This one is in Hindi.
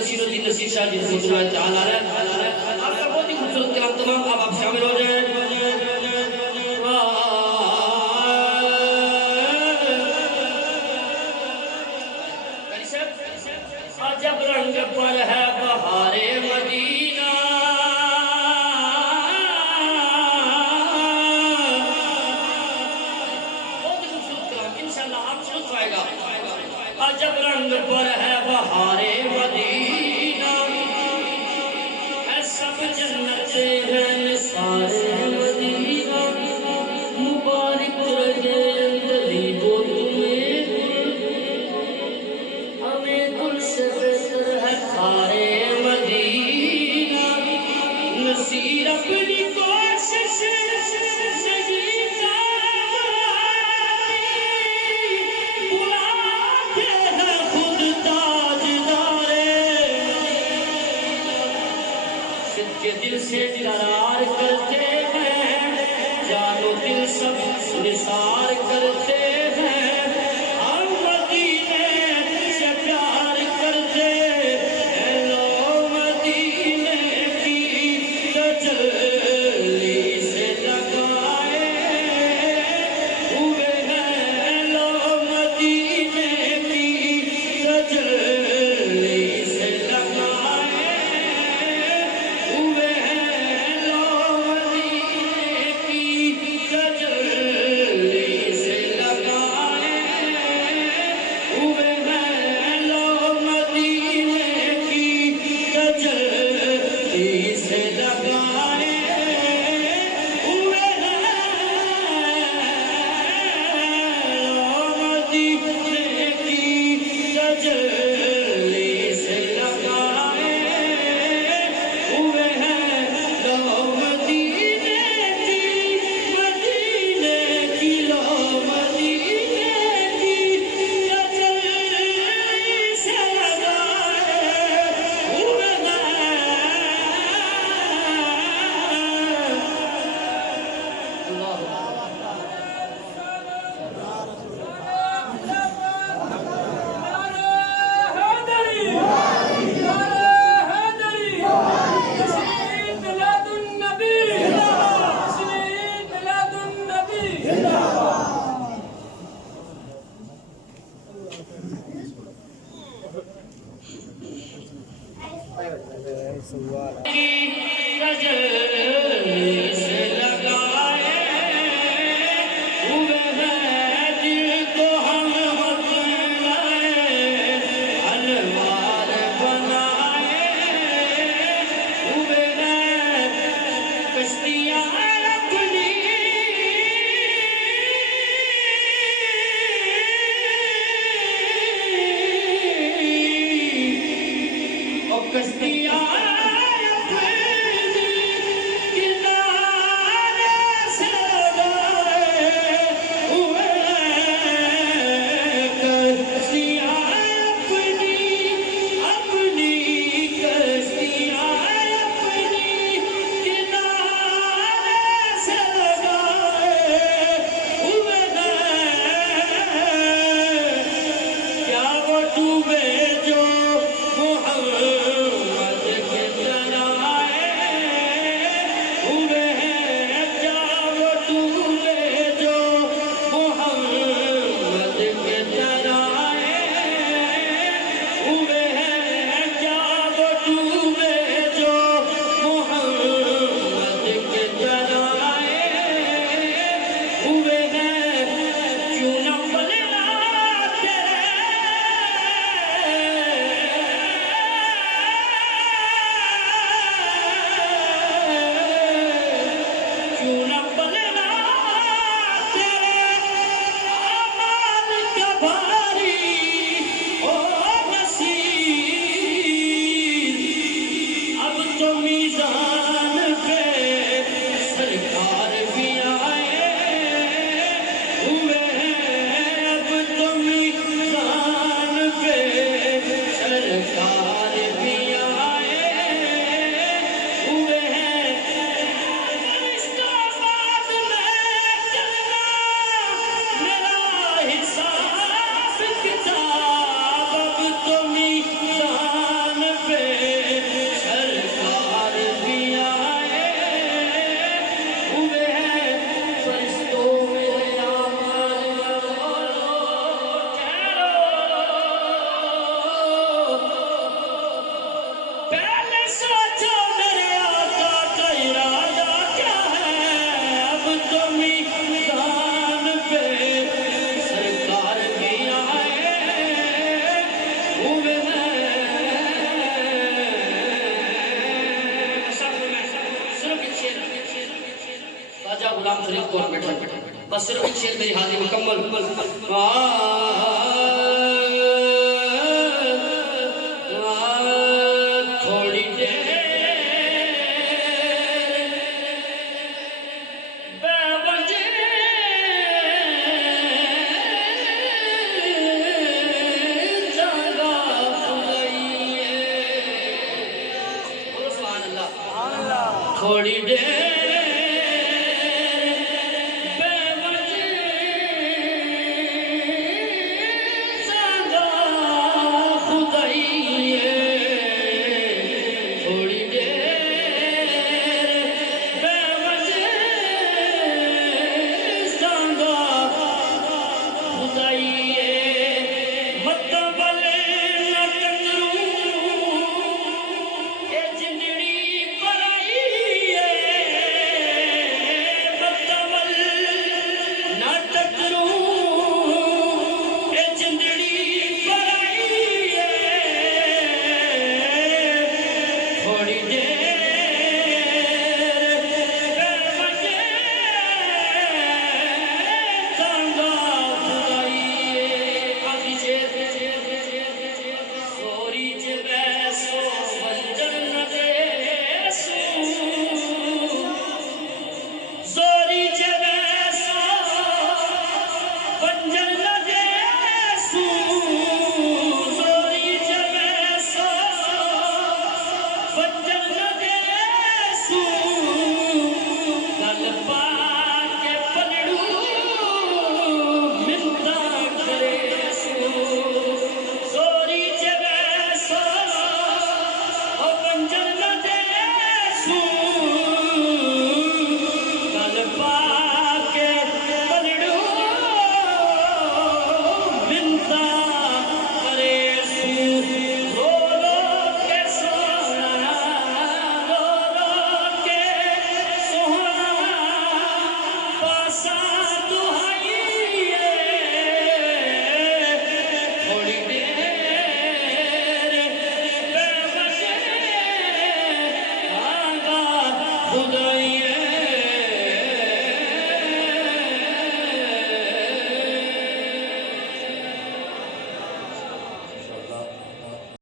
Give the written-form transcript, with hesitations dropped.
नसीरुद्दीन नसीर शाह जी रहमतुल्लाह ताला अलैह। आपका बहुत ही खूबसूरत कलाम तमाम अब आप शामिल हो जाएं। जब रंग पर है बहारे मदीना, बहुत ही खूबसूरत कलाम, इंशाअल्लाह आपको लुत्फ आएगा। जब रंग पर है बहारे मदीना, है सब जन्नते हैं निसारे मदीना, मुबारक रहे अंदली वो तुम्हें, हमें गुल से बेहतर है खारे मदीना। नसीर अपनी कोशिश नहीं करती, बुलाते हैं खुद ताजदारे, सिद्के दिल से करार करते हैं, जानो दिल सब निसार करते हैं, हम मदीने से प्यार करते हैं, लो मदीने की तजल्ली से लगाए हुए हैं, लो मदीने की तजल्ली से लगाए हुए हैं, लो मदीने की तजल्ली से लगाए हुए हैं, लो मदीने की तजल्ली से लगाए हुए हैं, लो मदीने की तजल्ली से लगाए हुए हैं, लो मदीने की लो मदीने की तजल्ली से लगाए हुए हैं। तजल्ली से लगाए हुए हैं, दिल को हम अपनाए, अलवार बनाए हुए हैं, कश्तियाँ अपनी और कश्तियाँ अपनी किनारे से लगाए हुए हैं, कश्तियाँ अपनी कश्तियाँ अपनी किनारे से लगाए हुए हैं, क्या वो डूबे जो मोहम्मद के गुलाम शरीफ को बैठा बस सिर्फ एक शेर मेरी हाजिरी मुकम्मल थोड़ी देर थोड़ी देर